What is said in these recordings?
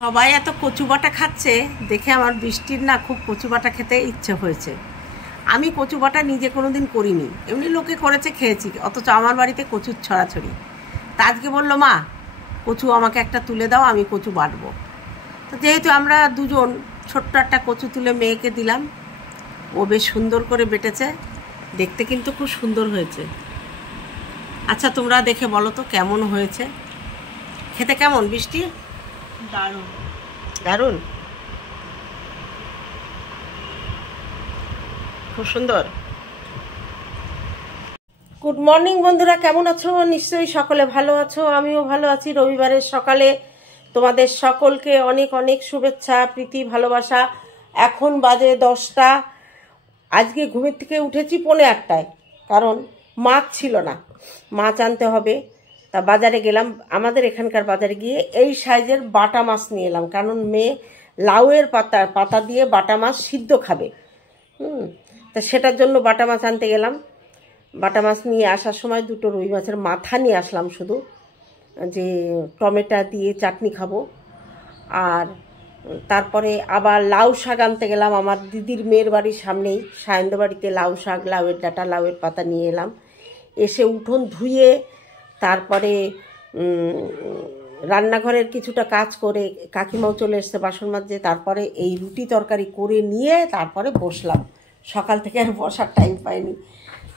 সবাই এত কচু বাটা খাচ্ছে দেখে আমার বৃষ্টির না খুব কচু বাটা খেতে ইচ্ছে হয়েছে। আমি কচু বাটা নিজে কোনোদিন করিনি, এমনি লোকে করেছে খেয়েছি, অথচ আমার বাড়িতে কচুর ছড়াছড়ি। তা আজকে বললো মা কচু আমাকে একটা তুলে দাও, আমি কচু বাটবো। তো যেহেতু আমরা দুজন, ছোট্ট একটা কচু তুলে মেয়েকে দিলাম, ও বেশ সুন্দর করে বেটেছে, দেখতে কিন্তু খুব সুন্দর হয়েছে। আচ্ছা তোমরা দেখে বলো তো কেমন হয়েছে, খেতে কেমন বৃষ্টি? দারুণ দারুণ, খুব সুন্দর। গুড মর্নিং বন্ধুরা, কেমন আছো? নিশ্চয়ই সকলে ভালো আছো, আমিও ভালো আছি। রবিবারের সকালে তোমাদের সকলকে অনেক অনেক শুভেচ্ছা, প্রীতি, ভালোবাসা। এখন বাজে 10টা। আজকে ঘুমের থেকে উঠেছি 8:45, কারণ মাছ ছিল না, মাছ আনতে হবে। তা বাজারে গেলাম, আমাদের এখানকার বাজারে গিয়ে এই সাইজের বাটা মাছ নিয়ে এলাম, কারণ মেয়ে লাউয়ের পাতা দিয়ে বাটা মাছ সিদ্ধ খাবে। তা সেটার জন্য বাটা মাছ আনতে গেলাম। বাটা মাছ নিয়ে আসার সময় 2টো রুই মাছের মাথা নিয়ে আসলাম, শুধু যে টমেটো দিয়ে চাটনি খাবো। আর তারপরে আবার লাউ শাক আনতে গেলাম, আমার দিদির মেয়ের বাড়ির সামনেই সায়ন্দ বাড়িতে লাউ শাক, লাউয়ের ডাঁটা, লাউয়ের পাতা নিয়ে এলাম। এসে উঠোন ধুয়ে তারপরে রান্নাঘরের কিছুটা কাজ করে, কাকিমাও চলে এসছে বাসন মাজতে, তারপরে এই রুটি তরকারি করে নিয়ে তারপরে বসলাম। সকাল থেকে আর বসার টাইম পাইনি।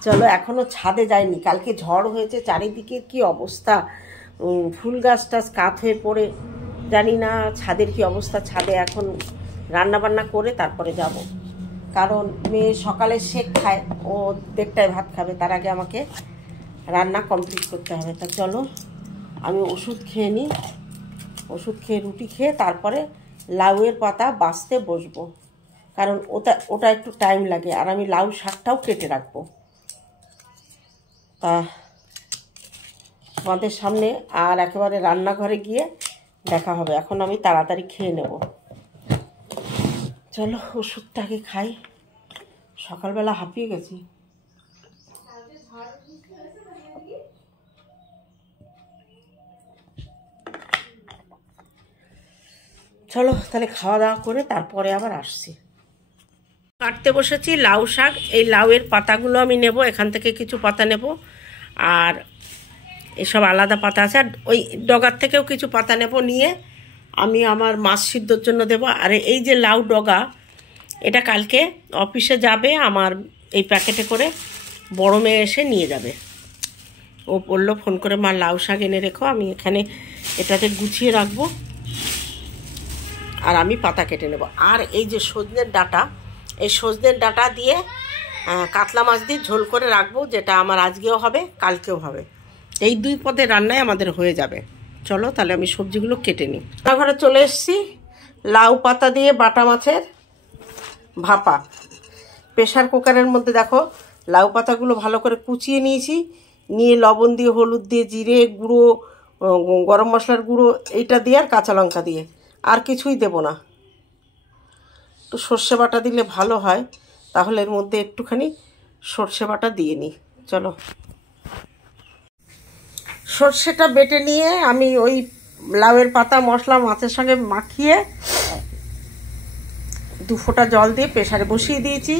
চলো, এখনও ছাদে যাইনি, কালকে ঝড় হয়েছে, চারিদিকে কি অবস্থা, ফুল গাছ টাছ কাত হয়ে পড়ে, জানি না ছাদের কি অবস্থা। ছাদে এখন রান্নাবান্না করে তারপরে যাব, কারণ মেয়ে সকালে শেক খায়, ও 1:30টায় ভাত খাবে, তার আগে আমাকে রান্না কমপ্লিট করতে হবে। তা চলো আমি ওষুধ খেয়ে নিই, ওষুধ খেয়ে রুটি খেয়ে তারপরে লাউয়ের পাতা বাছতে বসবো, কারণ ওটা একটু টাইম লাগে, আর আমি লাউ শাকটাও কেটে রাখবো। তা তোমাদের সামনে আর একেবারে রান্নাঘরে গিয়ে দেখা হবে। এখন আমি তাড়াতাড়ি খেয়ে নেব। চলো ওষুধটাকে খাই, সকালবেলা হাঁপিয়ে গেছি। চলো তাহলে খাওয়া দাওয়া করে তারপরে আবার আসছি। কাটতে বসেছি লাউ শাক। এই লাউয়ের পাতাগুলো আমি নেব, এখান থেকে কিছু পাতা নেব, আর এসব আলাদা পাতা আছে, আর ওই ডগার থেকেও কিছু পাতা নেব, নিয়ে আমি আমার মাছ সিদ্ধর জন্য দেব। আর এই যে লাউ ডগা, এটা কালকে অফিসে যাবে আমার, এই প্যাকেটে করে বড় মেয়ে এসে নিয়ে যাবে। ও বললো ফোন করে, মা লাউ শাক এনে রেখো, আমি এখানে এটাতে গুছিয়ে রাখবো, আর আমি পাতা কেটে নেব। আর এই যে সজনের ডাঁটা, এই সজনের ডাঁটা দিয়ে কাতলা মাছ দিয়ে ঝোল করে রাখবো, যেটা আমার আজকেও হবে, কালকেও হবে। এই 2 পদের রান্নায় আমাদের হয়ে যাবে। চলো তাহলে আমি সবজিগুলো কেটে নিই। রান্নাঘরে চলে এসেছি, লাউ পাতা দিয়ে বাটা মাছের ভাপা। প্রেশার কুকারের মধ্যে দেখো লাউ পাতাগুলো ভালো করে কুচিয়ে নিয়েছি, নিয়ে লবণ দিয়ে, হলুদ দিয়ে, জিরে গুঁড়ো, গরম মশলার গুঁড়ো এইটা দিয়ে, আর কাঁচা লঙ্কা দিয়ে, আর কিছুই দেব না। একটু সর্ষে বাটা দিলে ভালো হয়, তাহলে এর মধ্যে একটুখানি সর্ষে বাটা দিয়ে নিই। চলো সর্ষেটা বেটে নিয়ে আমি ওই লাউয়ের পাতা মশলা মাছের সঙ্গে মাখিয়ে 2 ফোঁটা জল দিয়ে প্রেসারে বসিয়ে দিয়েছি।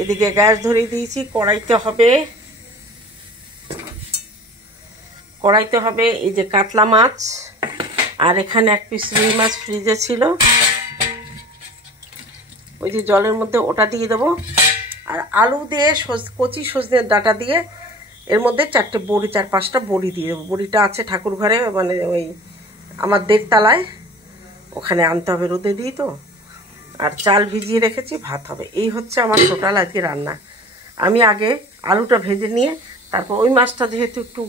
এদিকে গ্যাস ধরিয়ে দিয়েছি, কড়াইতে হবে এই যে কাতলা মাছ, আর এখানে 1 পিস রুই মাছ ফ্রিজে ছিল, ওই যে জলের মধ্যে ওটা দিয়ে দেবো। আর আলু দিয়ে, কচি সজনের ডাঁটা দিয়ে, এর মধ্যে 4-5টা বড়ি দিয়ে দেবো। বড়িটা আছে ঠাকুর ঘরে, মানে ওই আমার 1.5 তলায়, ওখানে আনতে হবে, রোদে দিই তো। আর চাল ভিজিয়ে রেখেছি, ভাত হবে। এই হচ্ছে আমার টোটাল আজকে রান্না। আমি আগে আলুটা ভেজে নিয়ে তারপর ওই মাছটা যেহেতু একটু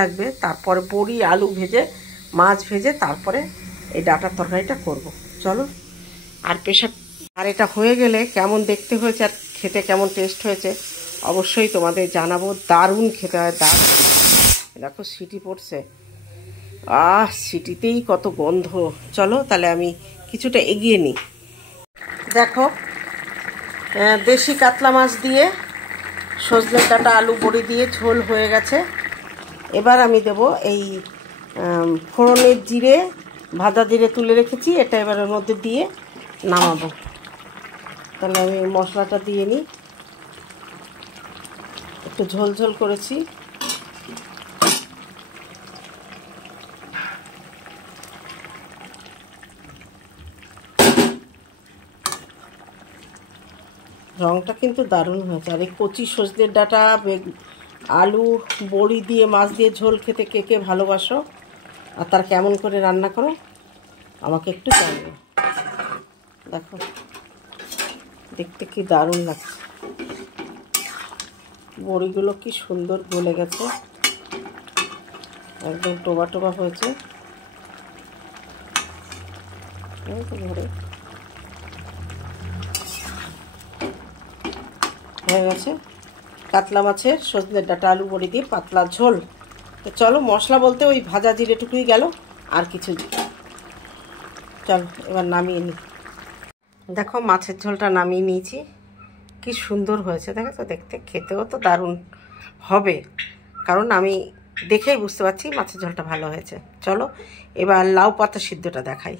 লাগবে, তারপরে বড়ি, আলু ভেজে, মাছ ভেজে, তারপরে এই ডাঁটার তরকারিটা করব। চলো, আর আর এটা হয়ে গেলে কেমন দেখতে হয়েছে আর খেতে কেমন টেস্ট হয়েছে অবশ্যই তোমাদের জানাবো। দারুণ খেতে হয়, দারুণ। দেখো সিটি পড়ছে, সিটিতেই কত গন্ধ। চলো তাহলে আমি কিছুটা এগিয়ে নিই। দেখো দেশি কাতলা মাছ দিয়ে সজনের ডাঁটা, আলু, বড়ি দিয়ে ঝোল হয়ে গেছে। এবার আমি দেব এই ফোড়নের জিরে, ভাজা জিরে তুলে রেখেছি, এটা এবার ওর মধ্যে দিয়ে নামাবো। তাহলে আমি মশলাটা দিয়ে নিই। একটু ঝোল ঝোল করেছি। রঙটা কিন্তু দারুণ হয়েছে। আর এই কচি সজনের ডাঁটা, আলু, বড়ি দিয়ে মাছ দিয়ে ঝোল খেতে কে কে ভালোবাসো আর তার কেমন করে রান্না করো আমাকে একটু জানিও। দেখো দেখতে কি দারুণ লাগছে, বড়িগুলো কি সুন্দর গলে গেছে, একদম টোবা টোবা হয়েছে। হয়ে গেছে কাতলা মাছের সজনের ডাঁটা আলু বড়ি দিয়ে পাতলা ঝোল। তো চলো, মশলা বলতে ওই ভাজা জিরেটুকুই গেল, আর কিছু দিই। চলো এবার নামিয়ে নিই। দেখো মাছের ঝোলটা নামিয়ে নিয়েছি, কি সুন্দর হয়েছে দেখো তো, দেখতে খেতেও তো দারুণ হবে, কারণ আমি দেখেই বুঝতে পারছি মাছের ঝোলটা ভালো হয়েছে। চলো এবার লাউ পাতা সিদ্ধটা দেখাই।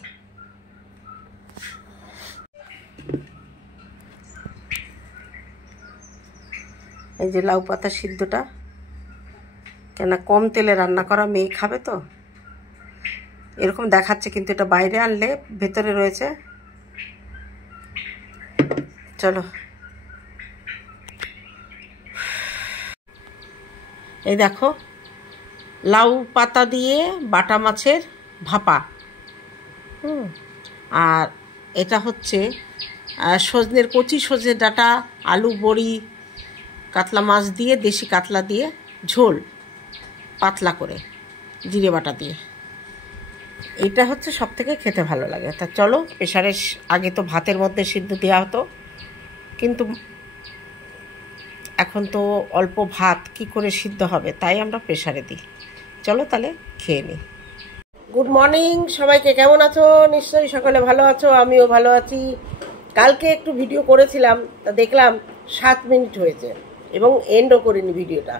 এই যে লাউ পাতা সিদ্ধটা, কেন কম তেলে রান্না করা, মেয়ে খাবে তো, এরকম দেখাচ্ছে, কিন্তু এটা বাইরে আনলে ভেতরে রয়েছে। চলো এই দেখো লাউ পাতা দিয়ে বাটা মাছের ভাপা, আর এটা হচ্ছে সজনের কচি সজনের ডাঁটা আলু বড়ি কাতলা মাছ দিয়ে, দেশি কাতলা দিয়ে ঝোল পাতলা করে জিরে বাটা দিয়ে। এটা হচ্ছে সব থেকে খেতে ভালো লাগে। তা চলো প্রেশারে, আগে তো ভাতের মধ্যে সিদ্ধ দেওয়া হতো, কিন্তু এখন তো অল্প ভাত কি করে সিদ্ধ হবে, তাই আমরা প্রেশারে দিই। চলো তাহলে খেয়ে নিই। গুড মর্নিং সবাইকে, কেমন আছো? নিশ্চয়ই সকলে ভালো আছো, আমিও ভালো আছি। কালকে একটু ভিডিও করেছিলাম, তা দেখলাম 7 মিনিট হয়েছে এবং এন্ডও করিনি ভিডিওটা।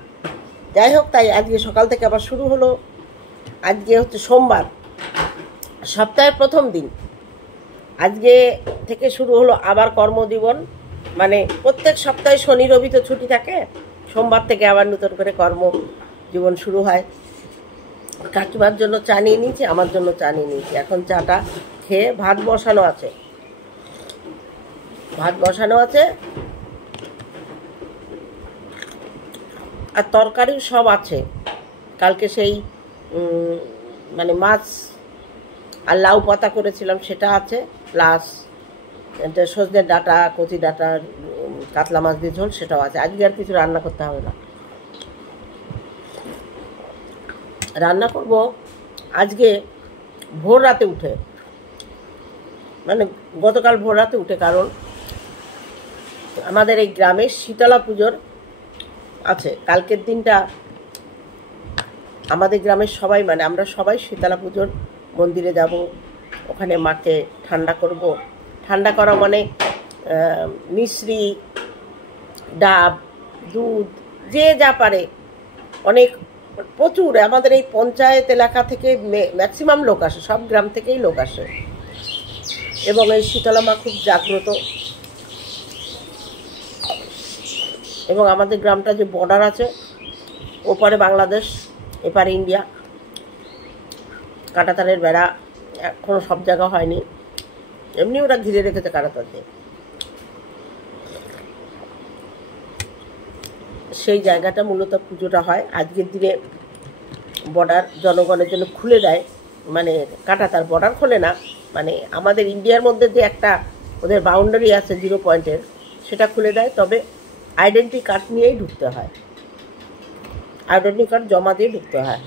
যাই হোক, তাই আজকে সকাল থেকে আবার শুরু হলো। আজকে হচ্ছে সোমবার, সপ্তাহের প্রথম দিন। আজকে থেকে শুরু হলো আবার কর্মজীবন, মানে প্রত্যেক সপ্তাহে শনি রবি তো ছুটি থাকে, সোমবার থেকে আবার নতুন করে কর্মজীবন শুরু হয়। কাকিমার জন্য চা নিয়ে নিয়েছি, আমার জন্য চা নিয়ে নিয়েছি। এখন চাটা খেয়ে ভাত বসানো আছে, আর তরকারি সব আছে। কালকে সেই মানে মাছ আর লাউ পাতা করেছিলাম সেটা আছে, প্লাস সজনের ডাঁটা, কচি ডাঁটা, কাতলা মাছ দিয়ে ঝোল সেটাও আছে। আজকে আর কিছু রান্না করতে হবে না। রান্না করব আজকে ভোর রাতে উঠে, মানে গতকাল ভোর রাতে উঠে, কারণ আমাদের এই গ্রামে শীতলা পুজোর আছে। কালকের দিনটা আমাদের গ্রামের সবাই, মানে আমরা সবাই শীতলা পুজোর মন্দিরে যাব, ওখানে মাকে ঠান্ডা করব। ঠান্ডা করা মানে মিশ্রি, ডাব, দুধ, যে যা পারে, অনেক প্রচুর। আমাদের এই পঞ্চায়েত এলাকা থেকে ম্যাক্সিমাম লোক আসে, সব গ্রাম থেকেই লোক আসে, এবং এই শীতলা মা খুব জাগ্রত। এবং আমাদের গ্রামটা যে বর্ডার আছে, ওপারে বাংলাদেশ এপারে ইন্ডিয়া, কাঁটাতারের বেড়া এখনো সব জায়গা হয়নি, এমনি ওরা ঘিরে রেখেছে কাঁটাতার দিয়ে। সেই জায়গাটা মূলত পুজোটা হয়। আজকের দিনে বর্ডার জনগণের জন্য খুলে দেয়, মানে কাঁটাতার বর্ডার খোলে না, মানে আমাদের ইন্ডিয়ার মধ্যে যে একটা ওদের বাউন্ডারি আছে 0 পয়েন্টের, সেটা খুলে দেয়। তবে আইডেন্টি কার্ড নিয়েই ঢুকতে হয়, আইডেন্টি কার্ড জমা দিয়ে ঢুকতে হয়।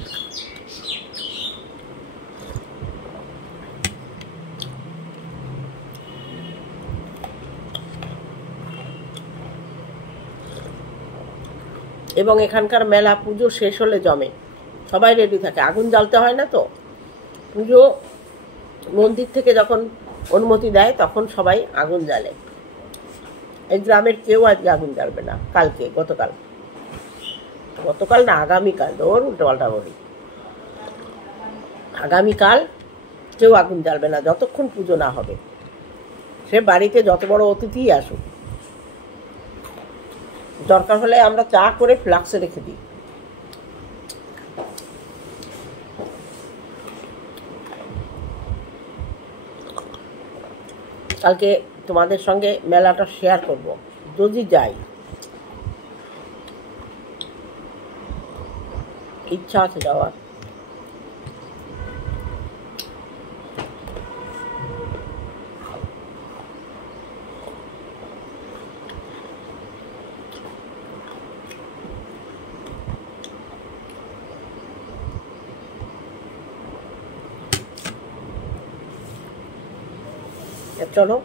এবং এখানকার মেলা পুজো শেষ হলে জমে, সবাই রেডি থাকে, আগুন জ্বালতে হয় না তো। পুজো মন্দির থেকে যখন অনুমতি দেয় তখন সবাই আগুন জ্বালে। এই গ্রামের কেউ আজকে আগুন জ্বালবে না, কালকে, গতকাল না, আগামীকাল, ওর উল্টো পাল্টা বলি, আগামীকাল কেউ আগুন জ্বালবে না যতক্ষণ পুজো না হবে, সে বাড়িতে যত বড় অতিথিই আসুক। দরকার হলে আমরা চা করে ফ্লাক্সে রেখে দিই। কালকে তোমাদের সঙ্গে মেলাটা শেয়ার করব যদি যাই, ইচ্ছা আছে যাওয়ার। চলো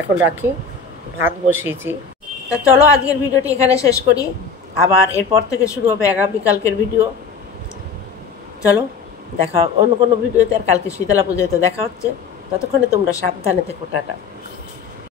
এখন রাখি, ভাত বসিয়েছি। তা চলো আজকের ভিডিওটি এখানে শেষ করি, আবার এরপর থেকে শুরু হবে আগামীকালকের ভিডিও। চলো দেখা অন্য কোনো ভিডিওতে, আর কালকে শীতলা পুজোতে দেখা হচ্ছে। ততক্ষণে তোমরা সাবধানে থেকো, টাটা।